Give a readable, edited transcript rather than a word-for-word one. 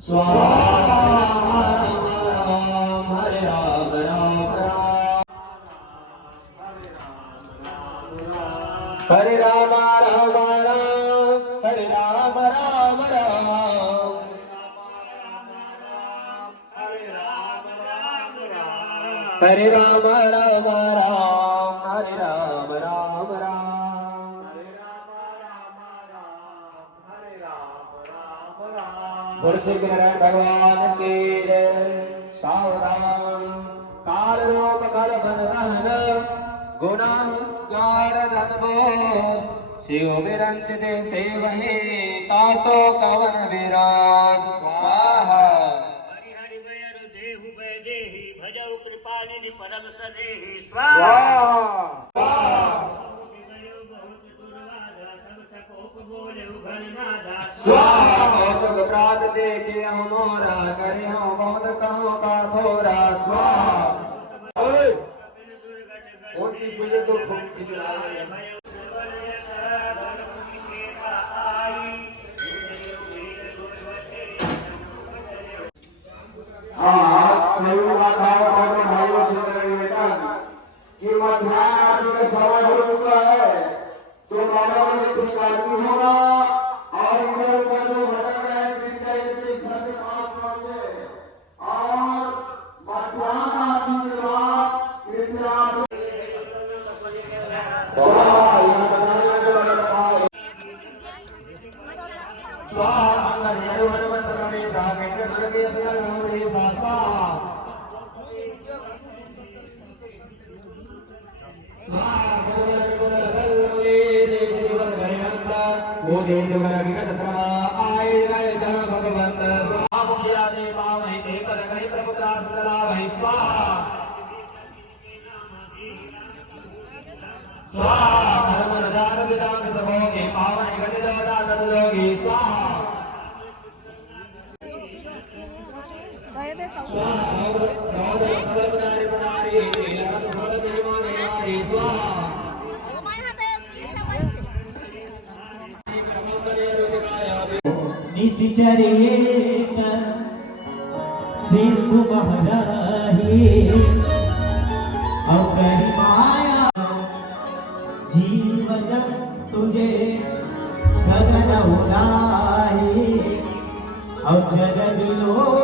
स्वाहा हरे राम राम राम हरे राम राम राम हरे राम राम राम हरे राम राम राम हरे राम राम राम बोल श्री नारायण भगवान की जय। सावधान काल रूप कल बन रहन गुण ज्ञान धन शिव विरंत दे से वही तासो कवन विराग स्वाहा भजौ कृपानिधि परम सदेहि स्वाहा स्वाहा प्रात देखे हम मोरा करे हम बहुत कहो का थोरा स्वाहा कौन सी वजह को ये मध्यान्ह आदमी का समय हो चुका है तो बाबा ने कुछ कार्य होगा और इधर ऊपर जो भटक रहे हैं के घर के पास पहुंचे और मध्यान्ह आदमी के बाद कृपया जीवन तुझे गगन उड़ाए और जगत लो